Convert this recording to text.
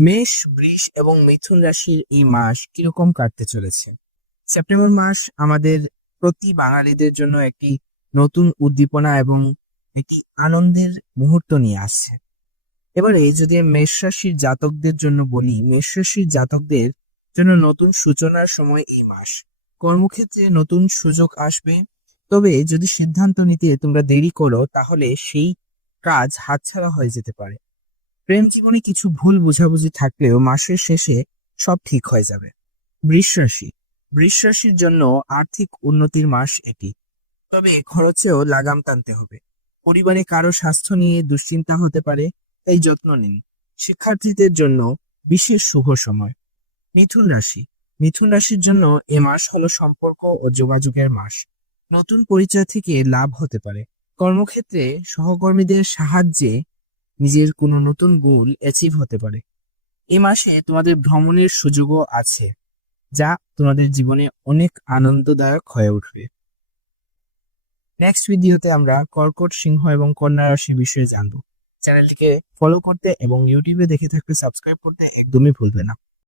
মেষ, বৃষ এবং মিথুন রাশির এই মাস কিরকম কাটতে চলেছে? সেপ্টেম্বর মাস আমাদের প্রতি বাঙালিদের জন্য একটি নতুন উদ্দীপনা এবং একটি আনন্দের মুহূর্ত নিয়ে আসছে। এবারে যদি মেষ রাশির জাতকদের জন্য বলি, মেষ রাশির জাতকদের জন্য নতুন সূচনার সময় এই মাস। কর্মক্ষেত্রে নতুন সুযোগ আসবে, তবে যদি সিদ্ধান্ত নিতে তোমরা দেরি করো তাহলে সেই কাজ হাতছাড়া হয়ে যেতে পারে। প্রেম জীবনে কিছু ভুল বোঝাবুঝি থাকলেও মাসের শেষে সব ঠিক হয়ে যাবে। বৃষ রাশি, বৃষ রাশির জন্য আর্থিক উন্নতির মাস এটি, তবে খরচেও লাগাম টানতে হবে। পরিবারে কারো স্বাস্থ্য নিয়ে দুশ্চিন্তা হতে পারে, তাই যত্ন নিন। শিক্ষার্থীদের জন্য বিশেষ শুভ সময়। মিথুন রাশি, মিথুন রাশির জন্য এ মাস হলো সম্পর্ক ও যোগাযোগের মাস। নতুন পরিচয় থেকে লাভ হতে পারে। কর্মক্ষেত্রে সহকর্মীদের সাহায্যে নিজের কোনো নতুন গোল অ্যাচিভ হতে পারে। এই মাসে তোমাদের ভ্রমণের সুযোগও আছে, যা তোমাদের জীবনে অনেক আনন্দদায়ক হয়ে উঠবে। নেক্সট ভিডিওতে আমরা কর্কট, সিংহ এবং কন্যা রাশির বিষয়ে জানবো। চ্যানেলটিকে ফলো করতে এবং ইউটিউবে দেখে থাকলে সাবস্ক্রাইব করতে একদমই ভুলবে না।